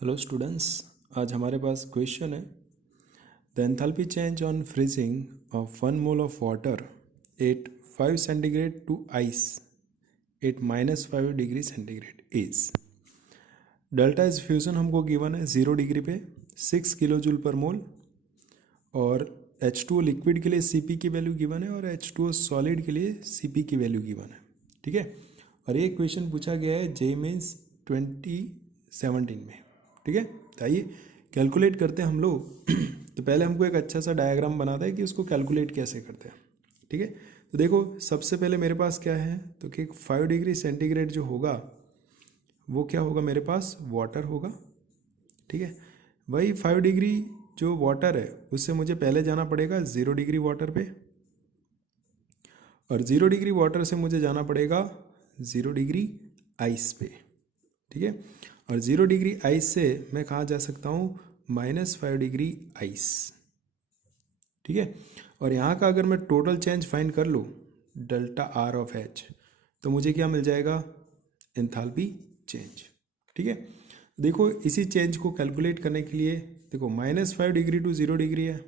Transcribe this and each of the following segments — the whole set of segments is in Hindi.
हेलो स्टूडेंट्स, आज हमारे पास क्वेश्चन है। The enthalpy change on freezing of 1 mole of water at 5 centigrade to ice at -5 degree centigrade is. Delta is fusion हमको गिवन है 0 डिग्री पे 6 किलो जूल पर मोल, और H2O लिक्विड के लिए Cp की वैल्यू गिवन है और H2O सॉलिड के लिए Cp की वैल्यू गिवन है। ठीक है, और ये क्वेश्चन पूछा गया है जे मीन्स 2017 में। ठीक है, तो आइए कैलकुलेट करते हैं हम लोग। तो पहले हमको एक अच्छा सा डायग्राम बनाता है कि उसको कैलकुलेट कैसे करते हैं। ठीक है, तो देखो सबसे पहले मेरे पास क्या है, तो कि 5 डिग्री सेंटीग्रेड जो होगा वो क्या होगा, मेरे पास वाटर होगा। ठीक है, वही 5 डिग्री जो वाटर है उससे मुझे पहले जाना पड़ेगा 0 डिग्री वाटर पे, और 0 डिग्री वाटर से मुझे जाना पड़ेगा 0 डिग्री आइस पे। ठीक है, और 0 डिग्री आइस से मैं कहाँ जा सकता हूँ, -5 डिग्री आइस। ठीक है, और यहाँ का अगर मैं टोटल चेंज फाइंड कर लूँ डेल्टा आर ऑफ एच, तो मुझे क्या मिल जाएगा, एंथैल्पी चेंज। ठीक है, देखो इसी चेंज को कैलकुलेट करने के लिए देखो -5 डिग्री टू 0 डिग्री है,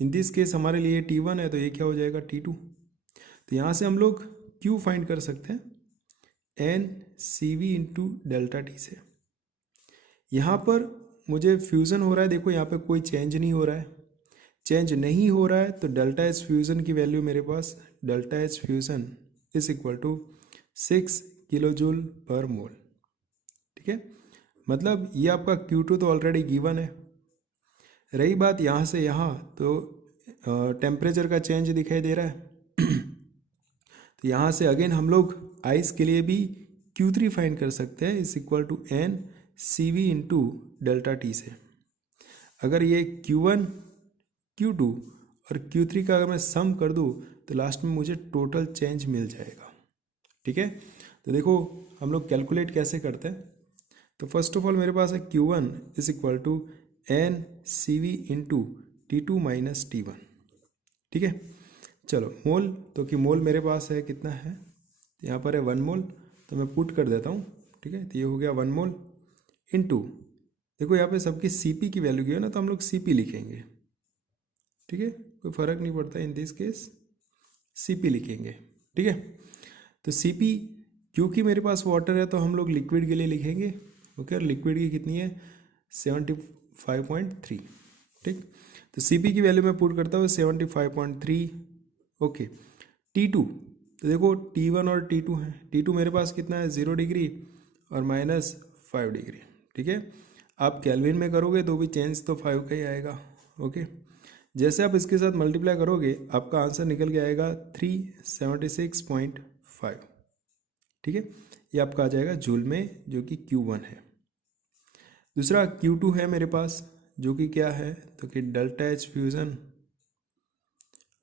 इन दिस केस हमारे लिए T1 है, तो ये क्या हो जाएगा T2। तो यहाँ से हम लोग Q फाइंड कर सकते हैं NCV इंटू डेल्टा टी से। यहाँ पर मुझे फ्यूज़न हो रहा है, देखो यहाँ पे कोई चेंज नहीं हो रहा है, चेंज नहीं हो रहा है, तो डेल्टा एच फ्यूज़न की वैल्यू मेरे पास delta H fusion is equal to 6 kilo joule per mole. ठीक है, मतलब ये आपका Q2 तो ऑलरेडी गिवन है। रही बात यहाँ से यहाँ, तो टेम्परेचर का चेंज दिखाई दे रहा है। तो यहाँ से अगेन हम लोग आइस के लिए भी Q3 फाइंड कर सकते हैं, is equal to n C v into delta T से। अगर ये Q1 Q2 और Q3 का अगर मैं सम कर दूँ तो लास्ट में मुझे टोटल चेंज मिल जाएगा। ठीक है, तो देखो हम लोग कैलकुलेट कैसे करते हैं। तो फर्स्ट ऑफ ऑल मेरे पास है Q1 is equal to n C v into T2 minus T1। ठीक है, चलो मोल, तो कि मोल मेरे पास है कितना है, तो यहाँ पर है 1 मोल, तो मैं पुट कर देता हूँ। ठीक है, तो ये हो गया 1 मोल इंटू, देखो यहाँ पे सबकी Cp की वैल्यू की है ना, तो हम लोग Cp लिखेंगे। ठीक है, कोई फ़र्क नहीं पड़ता, इन दिस केस Cp लिखेंगे। ठीक है, तो Cp क्योंकि मेरे पास वाटर है तो हम लोग लिक्विड के लिए लिखेंगे। ओके, और लिक्विड की कितनी है 75.3। ठीक, तो Cp की वैल्यू मैं पुट करता हूँ 75.3। ओके, T2, तो देखो T1 और T2 है, T2 मेरे पास कितना है 0 डिग्री और -5 डिग्री। ठीक है, आप केल्विन में करोगे तो भी चेंज तो 5 का ही आएगा। ओके, जैसे आप इसके साथ मल्टीप्लाई करोगे आपका आंसर निकल के आएगा 376.5। ठीक है, ये आपका आ जाएगा जूल में, जो कि Q1 है। दूसरा Q2 है मेरे पास, जो कि क्या है, तो कि डेल्टा एच फ्यूज़न,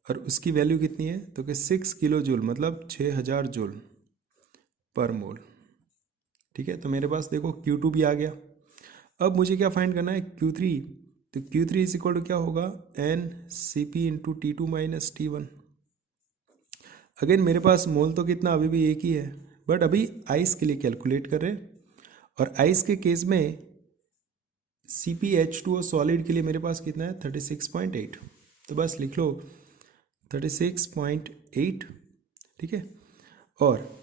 और उसकी वैल्यू कितनी है, तो कि 6 किलो जूल, मतलब 6000 जूल पर मोल। ठीक है, तो मेरे पास देखो Q2 भी आ गया। अब मुझे क्या फाइंड करना है, Q3, तो Q3 इज इक्वल टू क्या होगा, n C p into T2 minus T1। Again मेरे पास मोल तो कितना अभी भी एक ही है, बट अभी आइस के लिए कैलकुलेट कर रहे हैं, और आइस के केस में CpH2O सॉलिड के लिए मेरे पास कितना है 36.8, तो बस लिख लो 36.8। ठीक है, और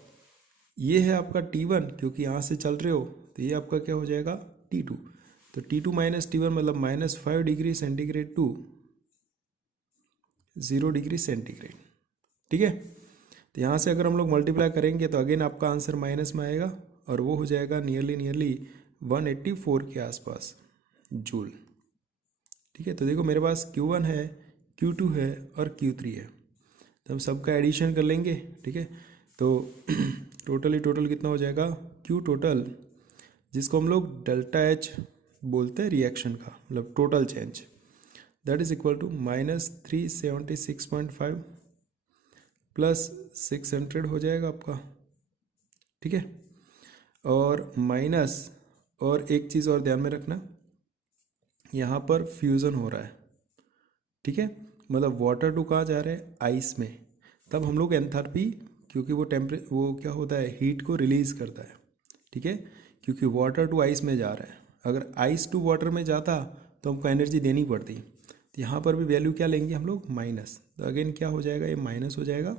ये है आपका T1, क्योंकि यहाँ से चल रहे हो तो ये आपका क्या हो जाएगा T2, तो T2 माइनस T1 मतलब -5 degree centigrade to 0 degree centigrade. ठीक है, तो यहाँ से अगर हम लोग मल्टीप्लाई करेंगे तो अगेन आपका आंसर माइनस में आएगा, और वो हो जाएगा नियरली 184 के आसपास जूल। ठीक है, तो देखो मेरे पास Q1 है, Q2 है और Q3 है, तो हम सबका एडिशन कर लेंगे। ठीक है, तो टोटल कितना हो जाएगा, Q टोटल, जिसको हम लोग डेल्टा एच बोलते हैं रिएक्शन का, मतलब total change, that is equal to -376.5 plus 600 हो जाएगा आपका। ठीक है, और माइनस, और एक चीज़ और ध्यान में रखना, यहाँ पर फ्यूज़न हो रहा है। ठीक है, मतलब वाटर टू कहाँ जा रहा है, आइस में, तब हम लोग एंथैल्पी, क्योंकि वो क्या होता है, हीट को रिलीज़ करता है। ठीक है, क्योंकि वाटर टू आइस में जा रहा है, अगर आइस टू वाटर में जाता तो हमको एनर्जी देनी पड़ती, तो यहाँ पर भी वैल्यू क्या लेंगे हम लोग माइनस, तो अगेन क्या हो जाएगा, ये माइनस हो जाएगा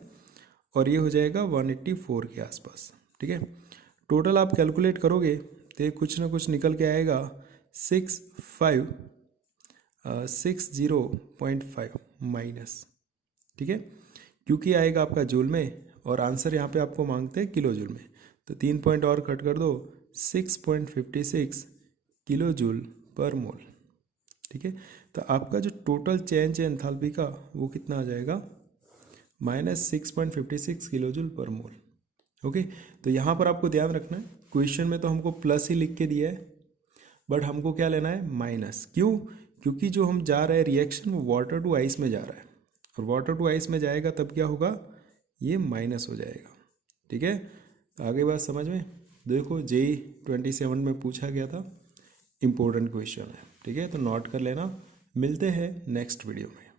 और ये हो जाएगा 184 के आसपास। ठीक है, टोटल आप कैलकुलेट करोगे तो कुछ ना कुछ निकल के आएगा 60.5 माइनस। ठीक है, क्योंकि आएगा आपका जूल में और आंसर यहाँ पे आपको मांगते हैं किलो जूल में, तो 3 पॉइंट और कट कर दो, 6.56 किलो जूल पर मोल। ठीक है, तो आपका जो टोटल चेंज है एंथैल्पी का वो कितना आ जाएगा, -6.56 किलो जूल पर मोल। ओके, तो यहाँ पर आपको ध्यान रखना है, क्वेश्चन में तो हमको प्लस ही लिख के दिया है, बट हमको क्या लेना है माइनस। क्यों? क्योंकि जो हम जा रहे हैं रिएक्शन वो वाटर टू आइस में जा रहा है, और वाटर टू आइस में जाएगा तब क्या होगा, ये माइनस हो जाएगा। ठीक है, आगे बात समझ में। देखो JEE 27 में पूछा गया था, इम्पोर्टेंट क्वेश्चन है। ठीक है, तो नोट कर लेना। मिलते हैं नेक्स्ट वीडियो में।